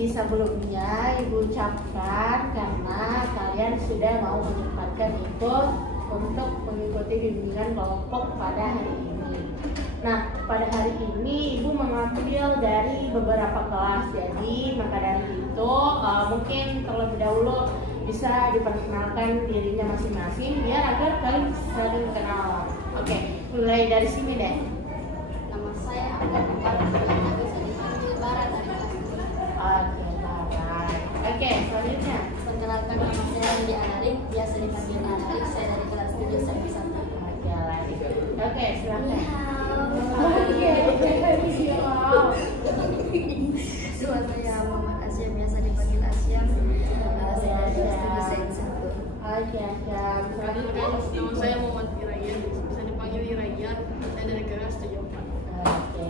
kasih sebelumnya Ibu ucapkan karena kalian sudah mau menyempatkan ikut untuk mengikuti bimbingan kelompok pada hari ini. Nah, pada hari ini Ibu mengambil dari beberapa kelas, jadi maka dari itu mungkin terlebih dahulu bisa diperkenalkan dirinya masing-masing biar agar kalian saling kenal. Oke, mulai dari sini deh. Nama saya Angga Pembarat, bisa dipanggil Barat dari kelas 3. Oke, Barat. Oke, selanjutnya. Perkenalkan, nama saya Andi Anarik, biasa dipanggil Anarik, saya dari kelas 7 sampai 1. Oke, lagi. Oke, silakan. Oke. Wow. Nama saya Muhammad Asyam, biasa dipanggil Asyam, saya dari kelas 7 sampai 1. Oke, Selanjutnya, nama saya Muhammad Irayan, bisa dipanggil Irayan, saya dari kelas 74. Oke,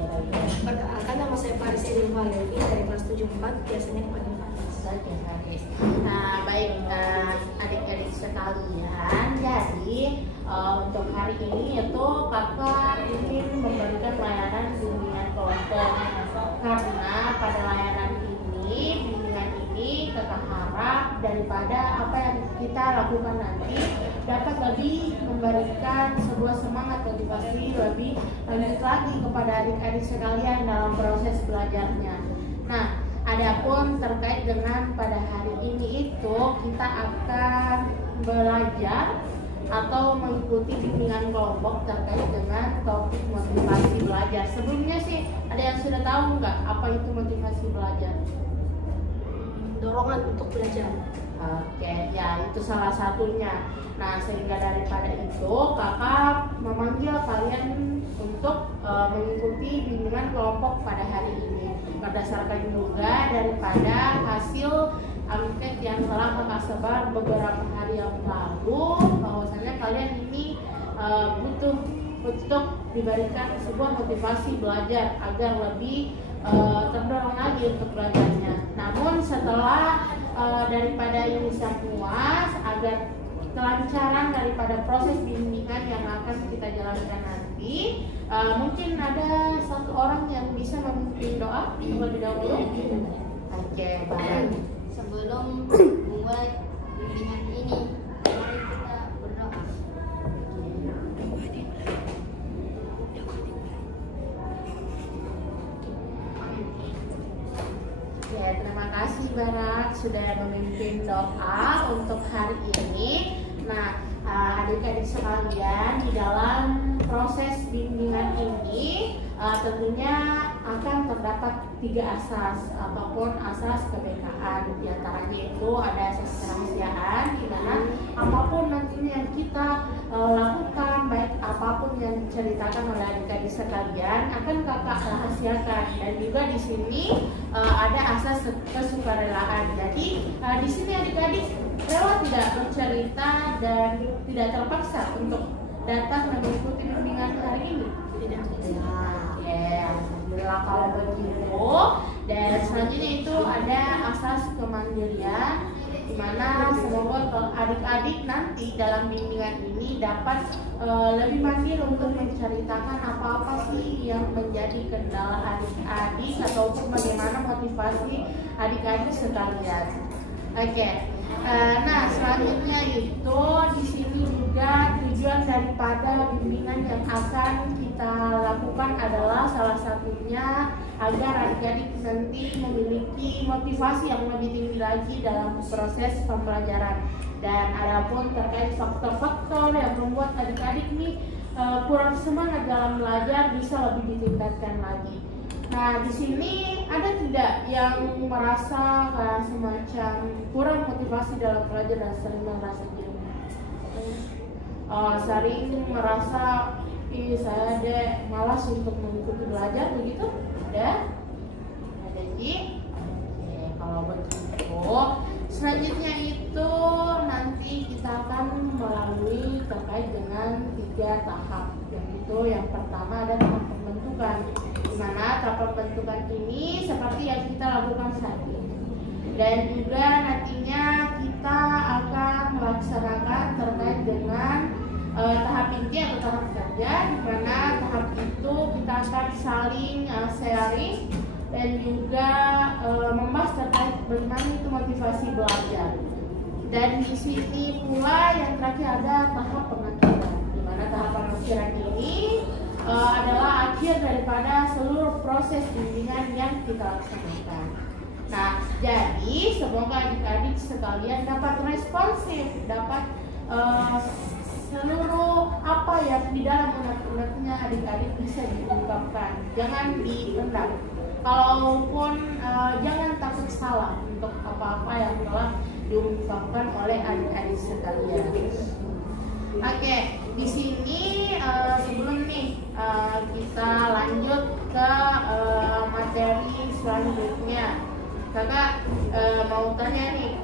Perkenalkan, nama saya Faris Edil Valevi dari kelas 74, biasanya dipanggil Faris. oke, Faris. Nah, baik adik-adik sekalian, jadi untuk hari ini itu kakak ingin memberikan layanan bimbingan kelompok karena pada layanan ini, bimbingan ini kakak harap daripada apa yang kita lakukan nanti dapat lebih memberikan sebuah semangat motivasi lebih lanjut lagi kepada adik-adik sekalian dalam proses belajarnya. Nah, adapun terkait dengan pada hari ini itu kita akan belajar atau mengikuti bimbingan kelompok terkait dengan topik motivasi belajar. Sebelumnya sih ada yang sudah tahu nggak apa itu motivasi belajar? Dorongan untuk belajar. Oke, ya itu salah satunya. Nah, sehingga daripada itu kakak memanggil kalian untuk mengikuti bimbingan kelompok pada hari ini berdasarkan juga daripada hasil angket yang telah kakak sebar beberapa hari yang lalu, bahwasanya kalian ini butuh untuk diberikan sebuah motivasi belajar agar lebih terdorong lagi untuk belajarnya. Namun setelah daripada ini semua, agar kelancaran daripada proses bimbingan yang akan kita jalankan nanti, mungkin ada satu orang yang bisa memimpin doa terlebih dahulu. Oke, baik. Sebelum memulai bimbingan ini, mari kita berdoa. Ya, terima kasih Barat sudah memimpin doa untuk hari ini. Nah, adik-adik sekalian, di dalam proses bimbingan ini tentunya akan terdapat 3 asas ataupun asas kebekaan. Di antaranya itu ada asas kerahasiaan, di mana apapun nantinya yang kita lakukan, baik apapun yang diceritakan oleh adik-adik sekalian akan kakak rahasiakan. Dan juga di sini ada asas kesukarelaan. Jadi di sini adik-adik rela tidak bercerita dan tidak terpaksa untuk datang dan mengikuti bimbingan hari ini. Tidak. Ya, alhamdulillah kalau begitu. Dan selanjutnya itu ada asas kemandirian, di mana semoga adik-adik nanti dalam bimbingan ini dapat lebih mandiri untuk menceritakan apa-apa sih yang menjadi kendala adik-adik ataupun bagaimana motivasi adik-adik sekalian. Oke. Nah, selanjutnya itu di sini juga tujuan daripada bimbingan yang akan kita lakukan adalah salah satunya agar adik-adik nanti memiliki motivasi yang lebih tinggi lagi dalam proses pembelajaran. Dan adapun terkait faktor-faktor yang membuat adik-adik ini kurang semangat dalam belajar bisa lebih ditingkatkan lagi. Nah, di sini ada tidak yang merasa semacam kurang motivasi dalam belajar dan sering merasa jenuh? Sering merasa, saya deh malas untuk mengikuti belajar, begitu? Ada? Ada Ji? Oke, kalau begitu selanjutnya itu nanti kita akan melalui terkait dengan 3 tahap. Yaitu yang pertama ada tahap pembentukan, di mana tahap pembentukan ini seperti yang kita lakukan saat ini. Dan juga nantinya kita akan melaksanakan terkait dengan tahap inti atau tahap kerja, di mana tahap itu kita akan saling sharing dan juga membahas terkait bagaimana itu motivasi belajar. Dan di sini pula yang terakhir ada tahap pengakhiran, di mana tahap pengakhiran ini adalah akhir daripada seluruh proses bimbingan yang kita laksanakan. Nah, jadi semoga adik-adik sekalian dapat responsif, dapat seluruh apa yang di dalam unek-uneknya adik-adik bisa diungkapkan, jangan dipendam. Kalaupun jangan takut salah untuk apa-apa yang telah diungkapkan oleh adik-adik sekalian. Oke, di sini sebelum nih kita lanjut ke materi selanjutnya, kakak mau tanya nih,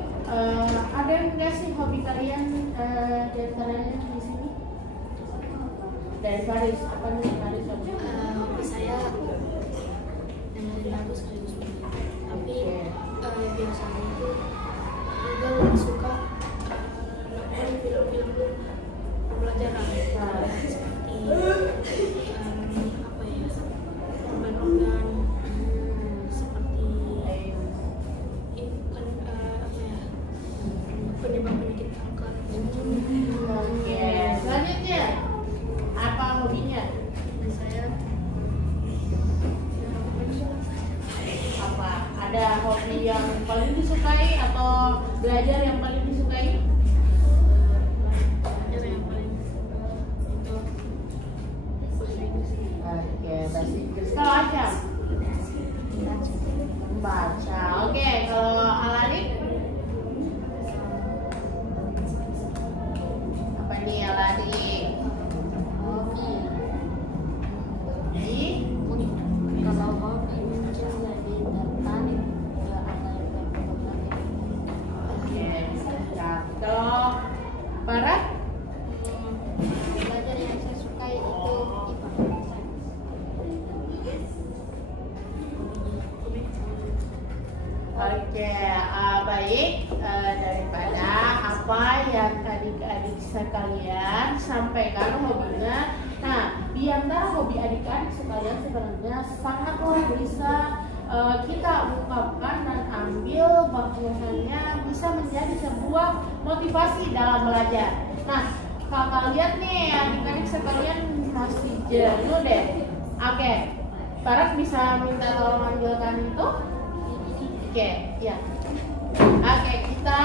ada nggak sih hobi kalian di antaranya di sini? Dari Faris, apa nih Faris? Hobi saya dengerin lagu sekaligus main. Tapi biasanya itu juga lebih suka nonton film-film pembelajaran seperti apa ya, organ-organ seperti kan apa ya, penyebab penyakit kanker. Oke, selanjutnya apa hobinya? Dan saya Apa? Ada hobi yang paling disukai atau belajar yang paling disukai? Belajar yang paling itu bahasa Inggris. Oke, bahasa Inggris. Kalau Acam? Membaca. Oke, kalau Aladik? Apa nih Aladik? hobi. Di? Kalau hobi mungkin lebih tertarik ke apa yang dilakukan. Oke, siap. Kalau Barat? Belajar yang saya sukai itu IPA. Oke, baik. Daripada apa yang adik-adik sekalian sampaikan hobinya. Nah, di antara hobi adik-adik sekalian sebenarnya sangatlah bisa kita ungkapkan dan ambil bahwasanya bisa menjadi sebuah motivasi dalam belajar. Nah, kakak lihat nih adik-adik sekalian masih jenuh deh. Oke, Barat bisa minta tolong ambilkan itu. Oke, ya. Oke, kita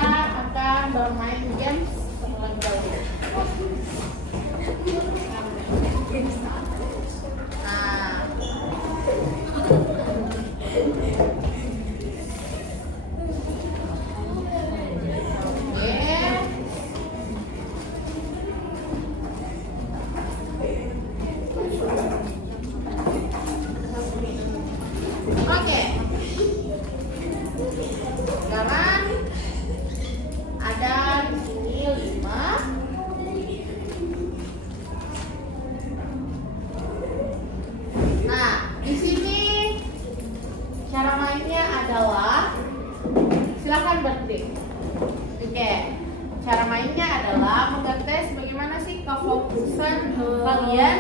akan bermain games terlebih dahulu. Nah, oke. Sekarang ada di sini 5. Nah, di sini cara mainnya adalah silakan berdiri. Oke, cara mainnya adalah mengetes bagaimana sih kefokusan kalian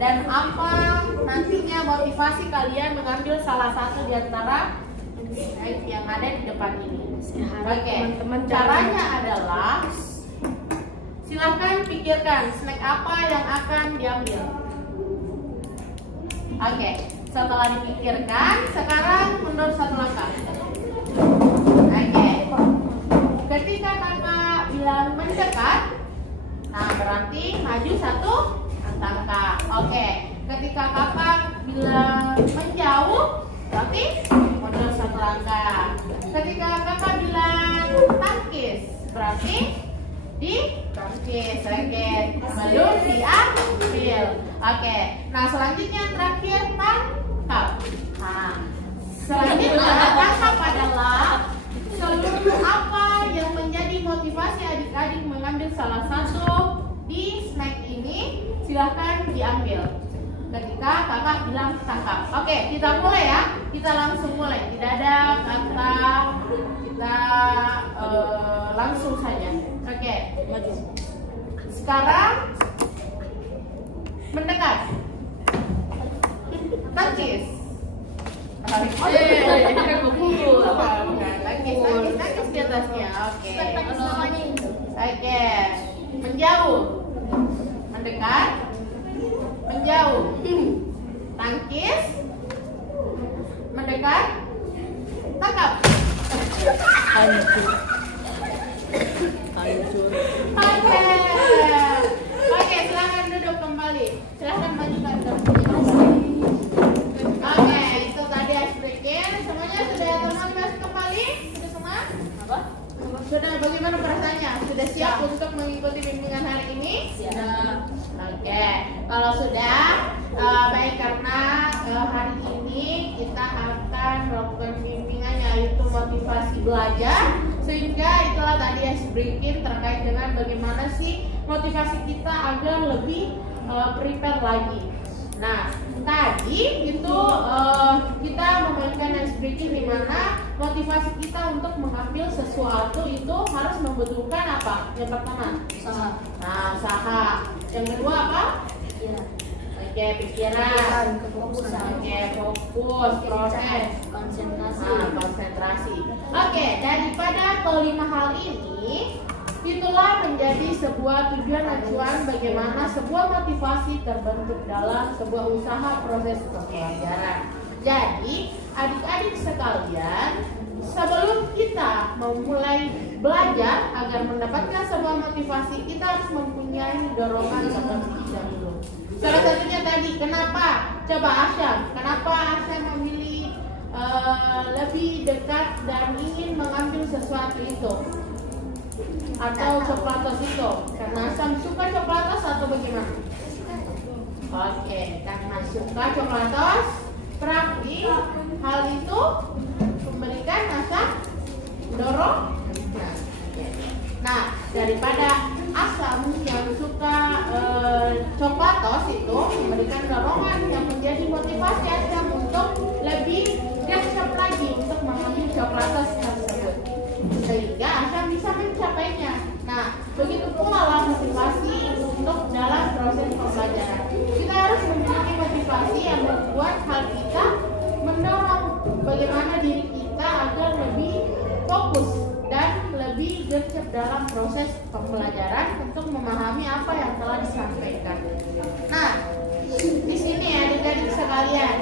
dan apa nantinya motivasi kalian mengambil salah satu di antara yang ada di depan ini. Oke, caranya adalah silakan pikirkan snack apa yang akan diambil. Oke, setelah dipikirkan, sekarang mundur satu langkah. Oke, ketika kakak bilang mendekat, nah berarti maju satu langkah. Oke, ketika kakak bilang menjauh, berarti mundur satu langkah. Ketika kakak bilang tangkis, berarti ditangkis. Oke, belum diambil. Oke, nah selanjutnya terakhir tangkap. Nah, selanjutnya tangkap adalah seluruh apa yang menjadi motivasi adik-adik mengambil salah satu di snack ini, silahkan diambil ketika kakak bilang tangkap. Oke, kita mulai ya. Kita langsung mulai. Tidak ada kata, kita langsung saja. Oke, maju. Sekarang mendekat. Tangkis. Tarik. Pukul. Tangkis di atasnya. Oke. Oke. Menjauh. Mendekat. Menjauh. Tangkis. Mendekat. Tangkap. Hancur. Oke, silakan duduk kembali. Silakan majukan ke Oke, itu tadi icebreaking. Semuanya sudah termotivasi kembali? Sudah semua? Apa? Sudah, bagaimana perasaannya? Sudah siap untuk mengikuti bimbingan hari ini? Siap. Oke, kalau sudah, baik, karena hari ini kita akan melakukan bimbingan yaitu motivasi belajar, sehingga itulah tadi icebreaking terkait dengan bagaimana sih motivasi kita agar lebih prepare lagi. Nah, tadi itu kita memainkan icebreaking di mana motivasi kita untuk mengambil sesuatu itu harus membutuhkan apa? Yang pertama, usaha. Nah, usaha. Yang kedua apa? Pikiran. Oke, pikiran. Kefokusan. Oke, fokus, proses, konsentrasi. Nah, konsentrasi. Oke, daripada kelima hal ini, itulah menjadi sebuah tujuan acuan bagaimana sebuah motivasi terbentuk dalam sebuah usaha proses pembelajaran. Jadi, adik-adik sekalian, sebelum kita memulai belajar agar mendapatkan sebuah motivasi, kita harus mempunyai dorongan tertentu dahulu. Salah satunya tadi, kenapa? Coba Asyam, kenapa Asyam memilih lebih dekat dan ingin mengambil sesuatu itu? Atau coklatos itu? Karena Asyam suka coklatos atau bagaimana? Oke, karena suka coklatos, praktis, hal itu memberikan Asyam dorong. Nah, daripada Asyam yang suka coklatos itu memberikan dorongan yang menjadi motivasi Asyam untuk lebih gercep lagi untuk mengambil coklatos tersebut, sehingga Asyam bisa mencapainya. Nah, begitu pula lah motivasi untuk dalam proses pembelajaran. Kita harus memiliki motivasi yang membuat hal kita mendorong bagaimana diri kita agar lebih fokus dan lebih gercep dalam proses pembelajaran untuk memahami apa yang telah disampaikan. Nah, di sini ya adik-adik sekalian,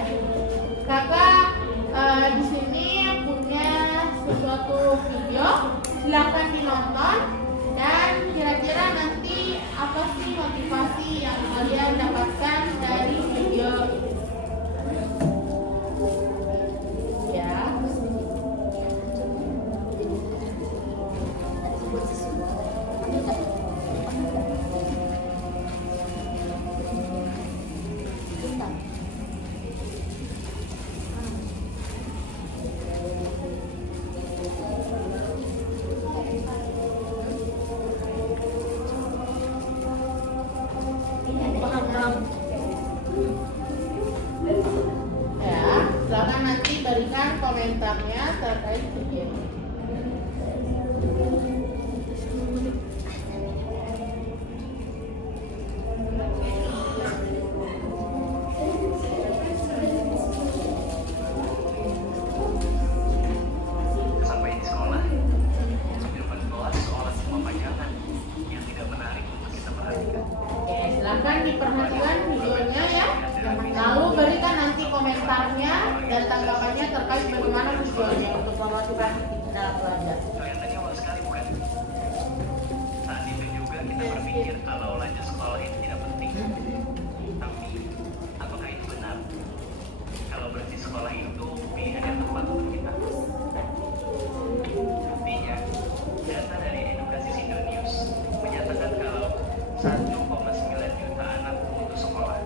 kakak di sini punya sesuatu video, silakan dinonton dan kira-kira nanti apa sih motivasi yang kalian dapatkan dari video ini? Ya. Ya, silakan nanti berikan komentarnya terkait video ini. Sampai di sekolah, di depan kelas seolah semua pajangan yang tidak menarik untuk kita perhatikan. Oke, silakan diperhatikan videonya ya. Lalu berikan nanti komentarnya dan tanggapannya terkait bagaimana videonya untuk memotivasi kita dalam belajar. Kelihatannya awal sekali bukan? Saat itu juga kita berpikir kalau lanjut sekolah itu tidak penting. Tapi, apakah itu benar? Kalau berhenti sekolah itu pilihan yang tepat untuk kita. Buktinya, data dari Edukasi Indonews menyatakan kalau 1,9 juta anak putus sekolah.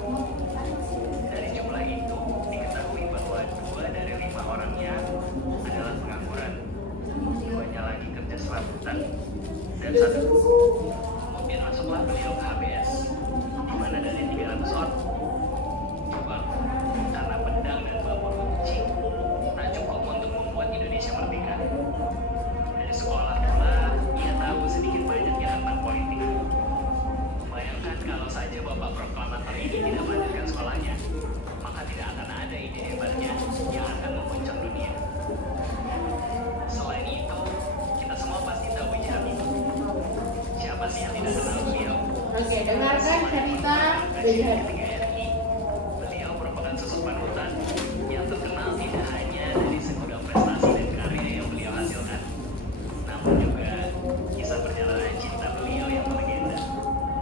Dari jumlah itu diketahui bahwa 2 dari 5 orangnya adalah pengangguran, 2-nya lagi kerja serabutan, dan 1 kemudian masuklah beliau ke HBS, di mana dari 300 orang bubar karena pedang dan bambu kunci tak cukup untuk membuat Indonesia merdeka. Dari sekolah pula ia tahu sedikit banyaknya tentang politik. Bayangkan kalau saja Bapak Proklamator ini tidak melanjutkan sekolahnya, maka tidak akan ada ide hebatnya yang akan mempunyai Presiden ketiga RI. Beliau merupakan sosok panutan yang terkenal tidak hanya dari segudang prestasi dan karya yang beliau hasilkan, namun juga kisah perjalanan cinta beliau yang melegenda.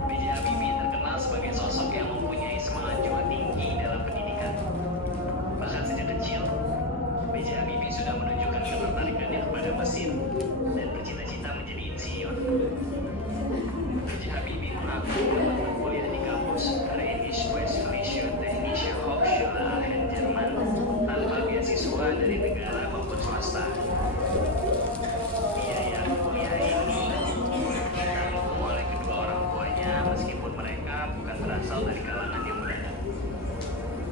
B.J. Habibie terkenal sebagai sosok yang mempunyai semangat jiwa tinggi dalam pendidikan. Bahkan sejak kecil, B.J. Habibie sudah menunjukkan ketertarikannya kepada mesin dan bercita-cita menjadi insinyur. B.J. Habibie mengaku dapat berkuliah di kampus Rheinische Westfälische Technische Hochschule Aachen, Jerman, tanpa beasiswa dari negara maupun swasta. Biaya kuliah ini ditanggung oleh kedua orang tuanya meskipun mereka bukan berasal dari kalangan yang muda.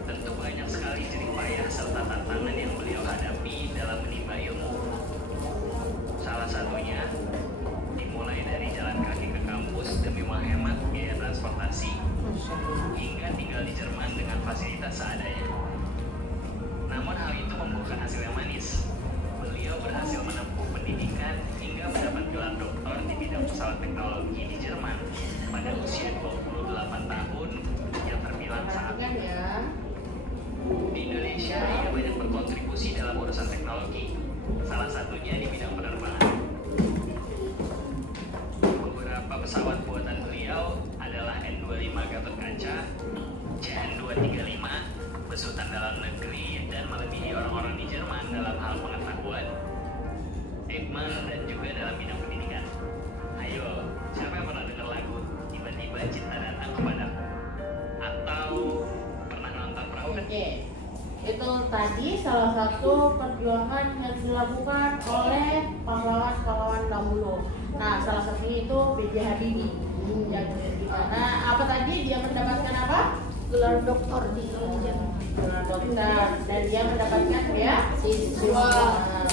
Tentu banyak sekali jerih payah serta tantangan yang beliau hadapi dalam menimba ilmu. Salah satunya dimulai dari jalan kaki ke kampus demi menghemat biaya transportasi, hingga tinggal di Jerman dengan fasilitas seadanya. Namun hal itu membuahkan hasil yang manis. Beliau berhasil menempuh pendidikan hingga mendapat gelar doktor di bidang pesawat teknologi di Jerman pada usia 28 tahun yang terbilang sangat muda. Di Indonesia, ia banyak berkontribusi dalam urusan teknologi, salah satunya di bidang penerbangan. Beberapa pesawat buatan beliau adalah N25 Gatot Kaca, CN235, besutan dalam negeri dan melebihi orang-orang di Jerman dalam hal pengetahuan, Eijkman, dan juga dalam bidang pendidikan. Ayo, siapa yang pernah dengar lagu Tiba-tiba Cinta Datang Kepadaku? Atau pernah nonton perahu kan? Oke, itu tadi salah satu perjuangan yang dilakukan oleh pahlawan-pahlawan dahulu. Nah, salah satunya itu B.J. Habibie. Yang dimana apa tadi dia mendapatkan apa? Gelar doktor di Jerman. Gelar dokter, dan dia mendapatkan beasiswa.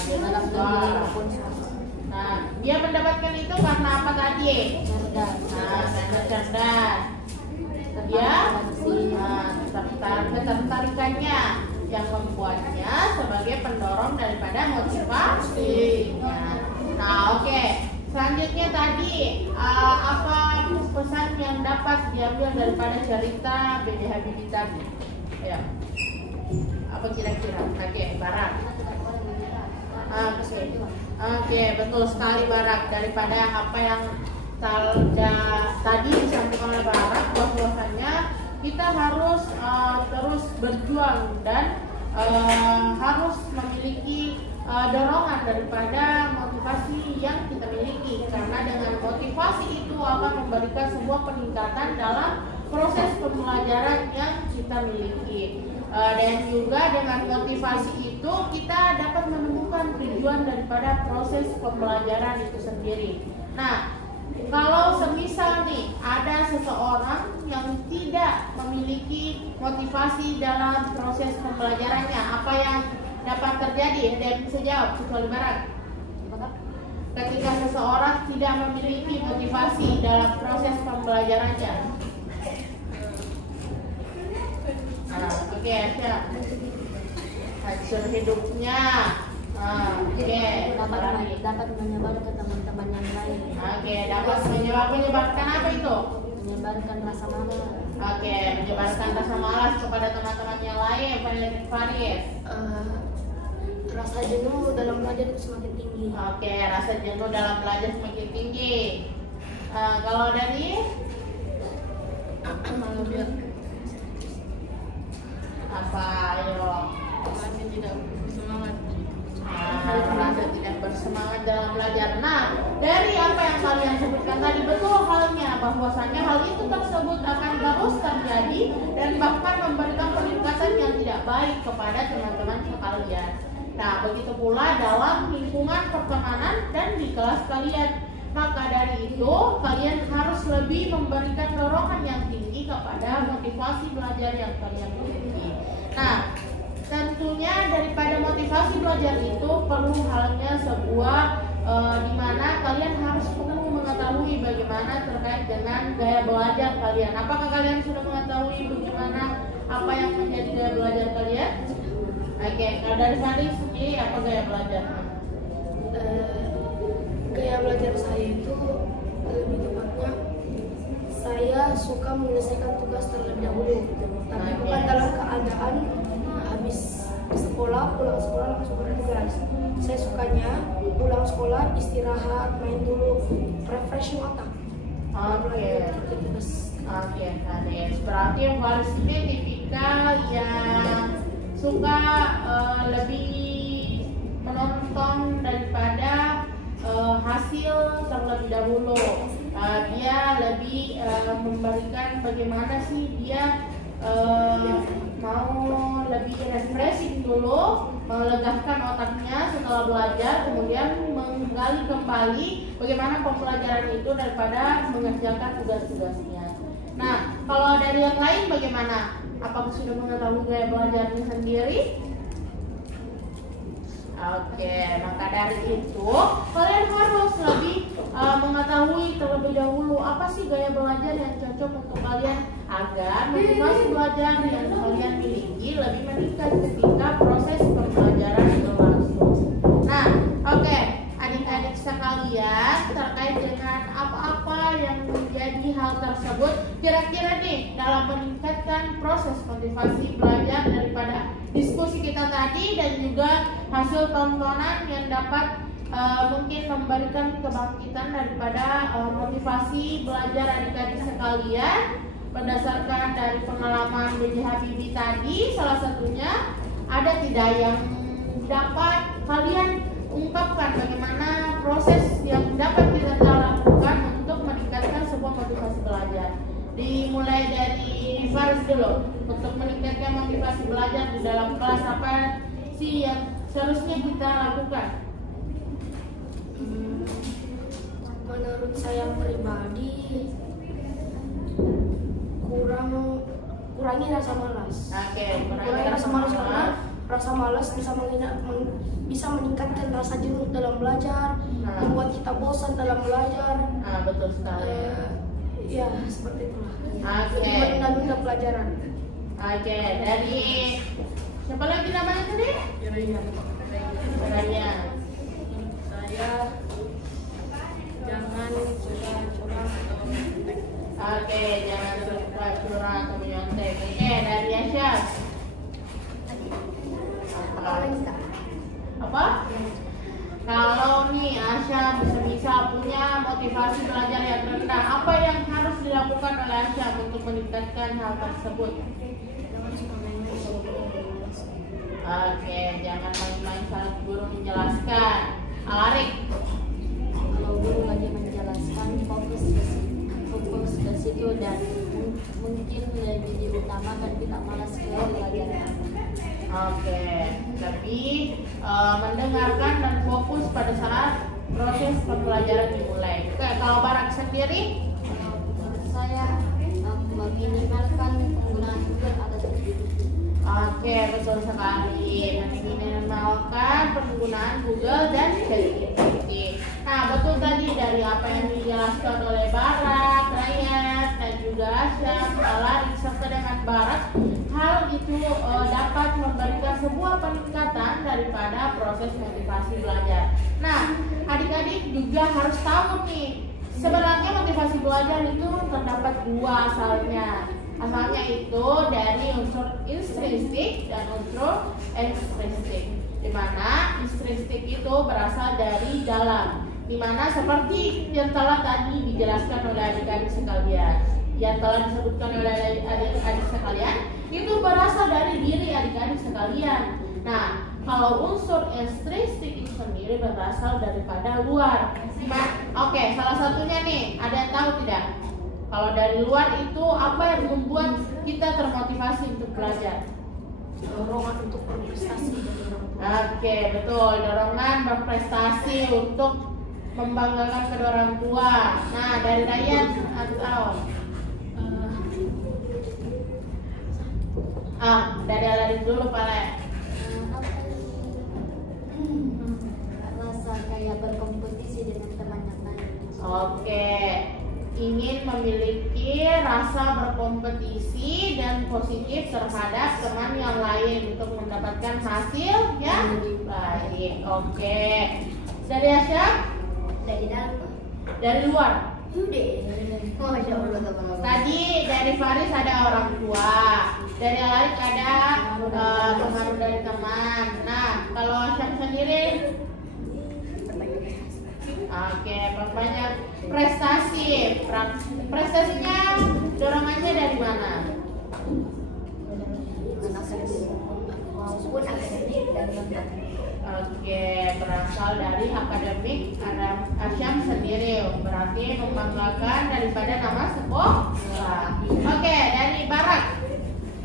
Dia mendapatkan. Nah, dia mendapatkan itu karena apa tadi? Cerdas. Nah, karena cerdas. Dia ketertarikannya yang membuatnya sebagai pendorong daripada motivasi. Nah, oke. Selanjutnya tadi apa pesan yang dapat diambil daripada cerita B.J. Habibie tadi? Ya. Apa kira-kira? Oke, Barak. Oke, betul sekali Barak. Daripada apa yang tadi disampaikan oleh Barak, bahwasanya kita harus terus berjuang dan harus memiliki dorongan daripada motivasi yang kita miliki, karena dengan motivasi itu akan memberikan sebuah peningkatan dalam proses pembelajaran yang kita miliki, dan juga dengan motivasi itu kita dapat menemukan tujuan daripada proses pembelajaran itu sendiri. Nah, kalau semisal nih ada seseorang yang tidak memiliki motivasi dalam proses pembelajarannya, apa yang dapat terjadi? Ada yang bisa jawab kecuali Barat? Ketika seseorang tidak memiliki motivasi dalam proses pembelajarannya. Oke, siap. Hancur hidupnya. Dapat menyebar ke teman-teman yang lain. Oke, dapat menyebarkan apa itu? Menyebarkan rasa malas. Oke, menyebarkan rasa malas kepada teman-teman yang lain. Faris. Rasa jenuh dalam belajar itu semakin tinggi. Oke, rasa jenuh dalam belajar semakin tinggi. Kalau dari apa? Ayo. Merasa tidak bersemangat. Merasa tidak bersemangat dalam belajar. Nah, dari apa yang kalian sebutkan tadi, betul halnya bahwasanya hal itu tersebut akan terus terjadi dan bahkan memberikan peningkatan yang tidak baik kepada teman-teman sekalian. Nah, begitu pula dalam lingkungan pertemanan dan di kelas kalian. Maka dari itu, kalian harus lebih memberikan dorongan yang tinggi kepada motivasi belajar yang kalian miliki. Nah, tentunya daripada motivasi belajar itu perlu halnya sebuah di mana kalian harus perlu mengetahui bagaimana terkait dengan gaya belajar kalian. Apakah kalian sudah mengetahui bagaimana apa yang menjadi gaya belajar kalian? Oke, kalau dari Fani sendiri apa gaya belajar? Gaya belajar saya itu lebih tepatnya Saya suka menyelesaikan tugas terlebih dahulu, tapi bukan dalam keadaan habis sekolah, pulang sekolah langsung bertugas. Saya sukanya pulang sekolah, istirahat, main dulu, refreshing otak. Oke, Kades. Berarti yang Faris ini tipikal yang suka lebih menonton daripada hasil terlebih dahulu. Dia lebih memberikan bagaimana sih dia mau lebih refreshing dulu, melegakan otaknya setelah belajar, kemudian menggali kembali bagaimana pembelajaran itu daripada mengerjakan tugas-tugasnya. Nah, kalau dari yang lain bagaimana? Apakah sudah mengetahui gaya belajarnya sendiri? Oke, maka dari itu kalian harus lebih mengetahui terlebih dahulu apa sih gaya belajar yang cocok untuk kalian agar motivasi belajar yang kalian miliki lebih meningkat ketika proses pembelajaran berlangsung. Nah, oke, adik-adik sekalian, terkait dengan apa-apa yang menjadi hal tersebut, kira-kira nih dalam meningkatkan proses motivasi belajar daripada diskusi kita tadi dan juga hasil tontonan yang dapat mungkin memberikan kebangkitan daripada motivasi belajar adik-adik sekalian berdasarkan dari pengalaman B.J. Habibie tadi, salah satunya ada tidak yang dapat kalian ungkapkan bagaimana proses yang dapat kita lakukan untuk meningkatkan sebuah motivasi belajar. Dimulai dari Faris dulu, untuk meningkatkan motivasi belajar di dalam kelas apa sih yang seharusnya kita lakukan? Menurut saya pribadi, kurangi rasa malas. Oke, Kurangi rasa malas karena rasa malas bisa meningkatkan rasa jenuh dalam belajar, membuat kita bosan dalam belajar. Betul sekali. Ya, seperti itulah. Oke. Menunda pelajaran. Oke, dari siapa lagi namanya tadi? Raya. Saya jangan suka curang atau menyontek. Oke, jangan suka curang atau menyontek. Oke, dari Asyaf. Apa? Kalau nih Asyaf bisa punya motivasi belajar yang rendah, apa yang harus dilakukan oleh Asyaf untuk meningkatkan hal tersebut? Oke, jangan main-main saat guru menjelaskan. Alarik. Kalau guru lagi menjelaskan, fokus ke situ dan mungkin lebih diutamakan kita malas ke pelajaran. Oke, lebih mendengarkan dan fokus pada saat proses pembelajaran dimulai. Oke, kalau Barak sendiri? Menurut saya meminimalkan penggunaan Google atau ChatGPT. Oke, betul sekali. Meminimalkan penggunaan Google dan ChatGPT. Nah, betul tadi dari apa yang dijelaskan oleh Barak, Rayat, dan juga Asyaf, Alarik, serta dengan Barak, hal itu dapat memberikan sebuah peningkatan daripada proses motivasi belajar. Nah, adik-adik juga harus tahu nih, sebenarnya motivasi belajar itu terdapat dua asalnya. Asalnya itu dari unsur intrinsik dan unsur ekstrinsik. Di mana intrinsik itu berasal dari dalam, di mana seperti yang telah tadi dijelaskan oleh adik-adik sekalian, yang telah disebutkan oleh adik-adik sekalian, itu berasal dari diri adik-adik sekalian. Nah, kalau unsur ekstrinsik itu sendiri berasal daripada luar. Oke, salah satunya nih, ada yang tahu tidak? Kalau dari luar itu apa yang membuat kita termotivasi untuk belajar? Dorongan untuk berprestasi. Oke, betul, dorongan berprestasi untuk membanggakan kedua orang tua. Nah, dari Rayyan atau dari Alarik dulu Pak Le. Rasa kayak berkompetisi dengan teman yang lain. Oke, ingin memiliki rasa berkompetisi dan positif terhadap teman yang lain untuk mendapatkan hasil yang baik. Oke, dari Asyaf? Dari dalam. Dari luar? Masya Allah, teman-teman. Tadi dari Faris ada orang tua, dari Alarik ada pengaruh dari teman. Nah, kalau Asyam sendiri, oke, banyak prestasi. Prestasinya dorongannya dari mana? Oke, berasal dari akademik Asyam sendiri, berarti membanggakan daripada nama sekolah. Oke, dari Barat.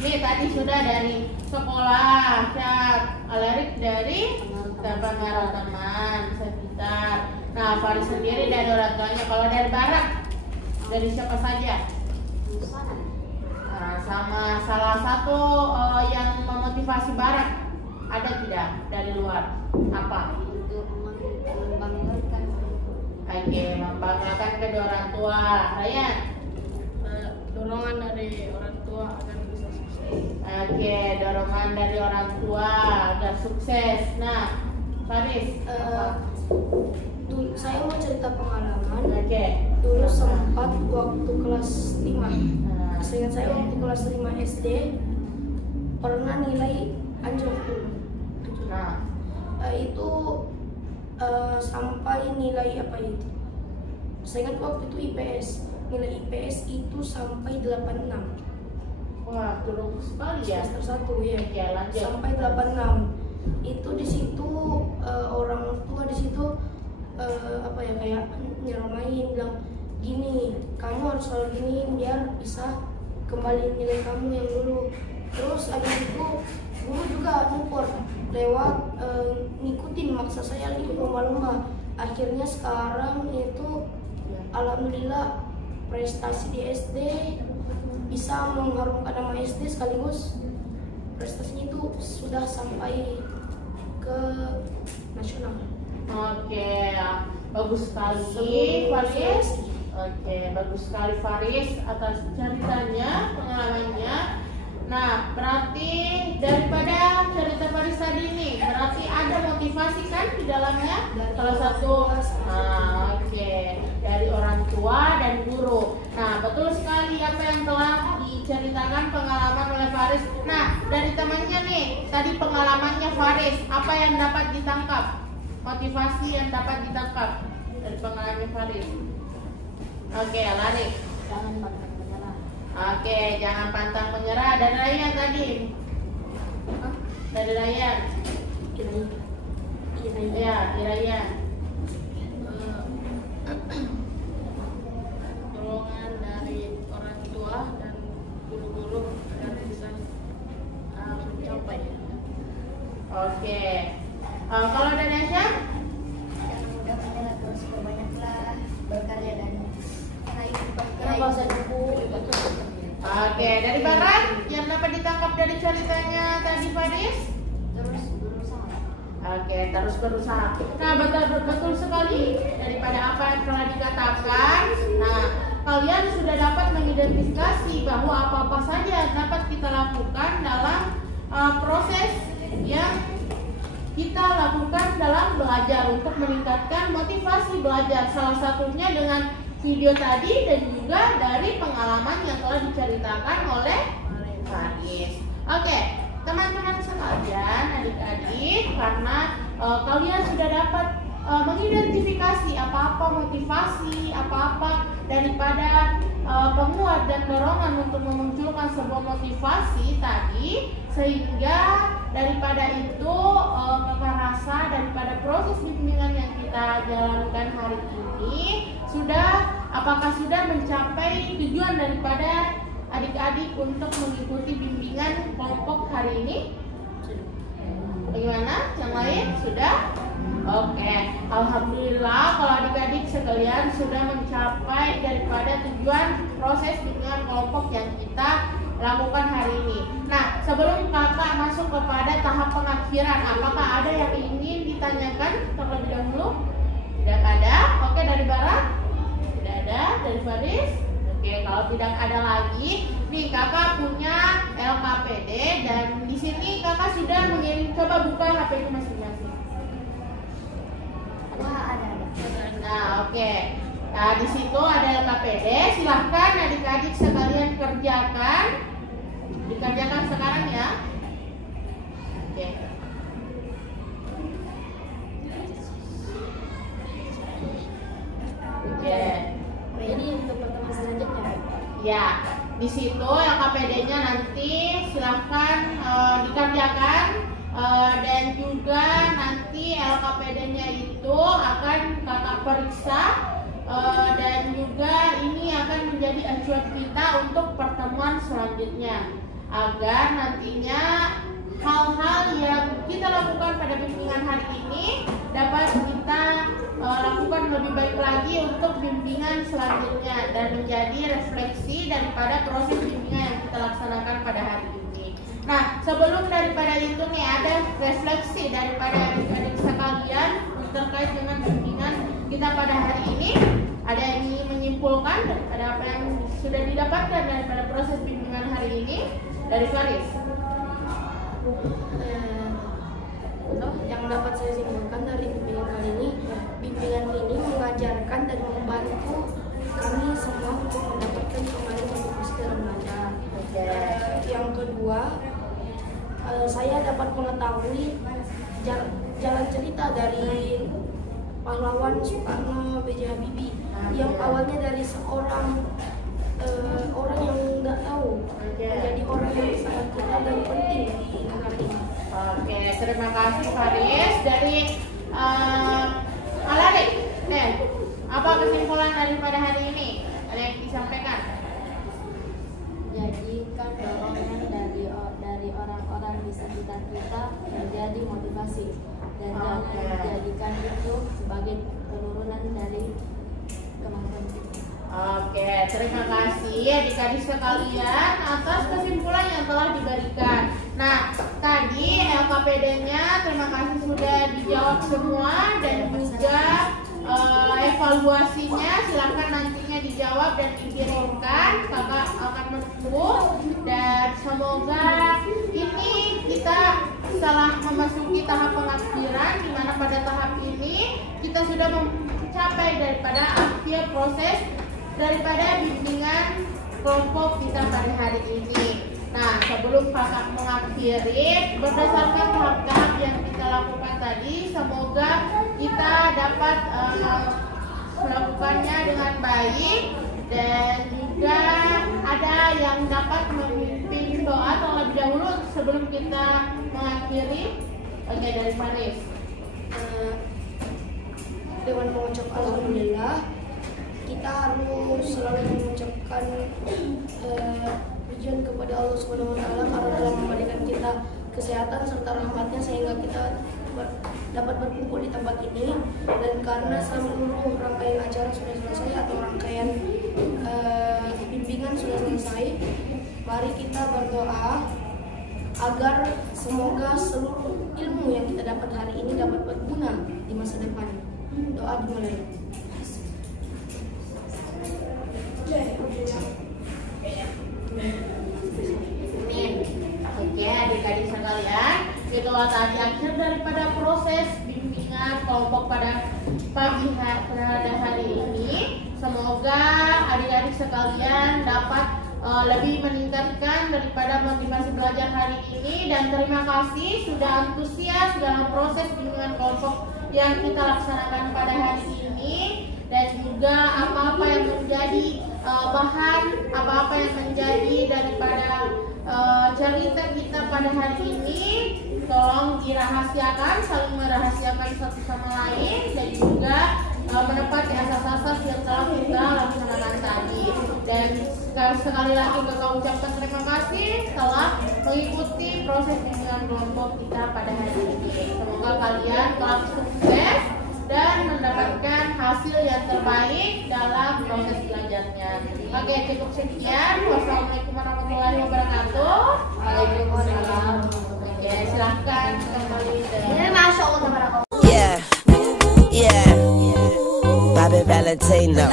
Nih tadi sudah dari sekolah, Asyam, Alarik dari pengaruh teman sekitar. Nah, Faris sendiri dari orang tuanya. Kalau dari Barat, dari siapa saja? Nah, sama salah satu yang memotivasi Barat ada tidak dari luar? Apa? Oke, membanggakan kedua orang tua. Ryan? Dorongan dari orang tua agar bisa sukses. Oke, dorongan dari orang tua agar sukses. Nah, Faris? Saya mau cerita pengalaman. Oke. Dulu sempat waktu kelas 5. Seingat saya waktu kelas 5 SD pernah nilai anjlok dulu. Nah, Itu sampai nilai apa itu? Saya ingat waktu itu IPS. Nilai IPS itu sampai 86. wah, turun sekali ya. Semester 1 ya. Ya, lanjut. Sampai 86. Itu di situ orang tua di situ apa ya, kayak nyeramain, bilang gini, kamu harus selalu gini biar bisa kembali nilai kamu yang dulu. Terus abis itu guru juga ngukur lewat ngikutin, maksa saya ikut lomba-lomba. Akhirnya sekarang itu alhamdulillah prestasi di SD bisa mengharumkan nama SD, sekaligus prestasinya itu sudah sampai ke nasional. Oke, bagus sekali Faris. Oke, bagus sekali Faris atas ceritanya, pengalamannya. Nah, berarti daripada cerita Faris tadi ini, berarti ada motivasi kan di dalamnya? Salah satu, oke, dari orang tua dan guru. Nah, betul sekali apa yang telah diceritakan pengalaman oleh Faris. Nah, dari temannya nih, tadi pengalamannya Faris, apa yang dapat ditangkap? Motivasi yang dapat ditangkap dari pengalaman Faris. Oke, lari. Jangan pantang menyerah. Oke, jangan pantang menyerah. Dari Ryan tadi. Dari Ryan. Iya, Ryan. Dorongan dari orang tua dan guru-guru agar bisa mencapai. Oke. Kalau dari Asya? Jangan mudah menyerah, terus berbanyaklah berkarya dan Kenapa saya Oke, dari Barat yang dapat ditangkap dari ceritanya tadi Faris? terus berusaha. Oke, terus berusaha. Nah, betul sekali daripada apa yang telah dikatakan. Nah, kalian sudah dapat mengidentifikasi bahwa apa-apa saja dapat kita lakukan dalam proses yang kita lakukan dalam belajar untuk meningkatkan motivasi belajar. Salah satunya dengan video tadi dan juga dari pengalaman yang telah diceritakan oleh Faris. Oke, teman-teman sekalian, adik-adik, karena kalian sudah dapat mengidentifikasi apa-apa motivasi, apa-apa daripada penguat dan dorongan untuk memunculkan sebuah motivasi tadi, sehingga daripada itu kakak rasa daripada proses bimbingan yang kita jalankan hari ini apakah sudah mencapai tujuan daripada adik-adik untuk mengikuti bimbingan kelompok hari ini? Bagaimana? Yang lain sudah? Oke, alhamdulillah kalau adik-adik sekalian sudah mencapai daripada tujuan proses bimbingan kelompok yang kita lakukan hari ini. Nah, sebelum kakak masuk kepada tahap pengakhiran, apakah ada yang ingin ditanyakan terlebih dahulu? Tidak ada. Oke, dari Barat? Tidak ada. Dari Faris? Oke, kalau tidak ada lagi, nih kakak punya LKPD dan di sini kakak sudah mengirim. Coba buka HP itu masing-masing. Wah, ada. Nah, oke. Nah, di situ ada LKPD. Silahkan adik-adik sekalian dikerjakan sekarang ya. Oke. Oke. Ini untuk pertemuan selanjutnya. Ya, di situ LKPD-nya nanti silahkan dikerjakan dan juga nanti LKPD-nya itu akan kakak periksa dan juga ini akan menjadi acuan kita untuk pertemuan selanjutnya agar nantinya hal-hal yang kita lakukan pada bimbingan hari ini dapat kita lakukan lebih baik lagi untuk bimbingan selanjutnya dan menjadi refleksi daripada proses bimbingan yang kita laksanakan pada hari ini. Nah, sebelum daripada itu nih ada refleksi daripada adik-adik sekalian terkait dengan bimbingan kita pada hari ini. Ada yang ingin menyimpulkan daripada apa yang sudah didapatkan daripada proses bimbingan hari ini dari Faris? Yang dapat saya simpulkan dari bimbingan kali ini, bimbingan ini mengajarkan dan membantu kami semua untuk mendapatkan kembali motivasi dalam belajar. Yang kedua, saya dapat mengetahui jalan cerita dari pahlawan Soekarno B.J. Habibie yang awalnya dari seorang orang yang nggak tahu menjadi orang yang sangat vital dan penting di negara ini. Oke, terima kasih Faris. Dari Alari, apa kesimpulan daripada hari ini? Ada yang disampaikan? Jadikan dorongan dari orang-orang di sekitar kita menjadi motivasi dan jangan jadikan itu sebagai penurunan dari kemampuan kita. Oke, terima kasih adik-adik sekalian atas kesimpulan yang telah diberikan. Nah, tadi LKPD-nya terima kasih sudah dijawab semua dan juga evaluasinya silahkan nantinya dijawab dan dikirimkan. Kakak akan menunggu dan semoga ini kita setelah memasuki tahap pengakhiran di mana pada tahap ini kita sudah mencapai daripada akhir proses daripada bimbingan kelompok kita pada hari ini. Nah, sebelum kakak mengakhiri, berdasarkan tahap-tahap yang kita lakukan tadi, semoga kita dapat melakukannya dengan baik dan juga ada yang dapat memimpin doa terlebih dahulu sebelum kita mengakhiri. Oke, dari Faris. Dengan mengucap alhamdulillah, kita harus selalu mengucapkan pujian kepada Allah Subhanahu wa taala karena telah memberikan kita kesehatan serta rahmatnya sehingga kita dapat berkumpul di tempat ini, dan karena seluruh rangkaian acara sudah selesai atau rangkaian bimbingan sudah selesai, mari kita berdoa agar semoga seluruh ilmu yang kita dapat hari ini dapat berguna di masa depan. Doa dimulai. Oke, adik-adik sekalian, itulah tadi akhir daripada proses bimbingan kelompok pada pada hari ini. Semoga adik-adik sekalian dapat lebih meningkatkan daripada motivasi belajar hari ini, dan terima kasih sudah antusias dalam proses bimbingan kelompok yang kita laksanakan pada hari ini, dan juga apa-apa yang menjadi bahan, apa-apa yang menjadi daripada cerita kita pada hari ini tolong dirahasiakan, saling merahasiakan satu sama lain, dan juga menepati asas-asas yang telah kita laksanakan tadi. Dan sekali lagi kakak ucapkan terima kasih telah mengikuti proses bimbingan kelompok kita pada hari ini. Semoga kalian kelak sukses dan mendapatkan hasil yang terbaik dalam proses belajarnya. Oke, cukup sekian. Wassalamualaikum warahmatullahi wabarakatuh. Waalaikumsalam. Oke, silahkan kembali ke Masya Allah. Yeah, Bobby Valentino.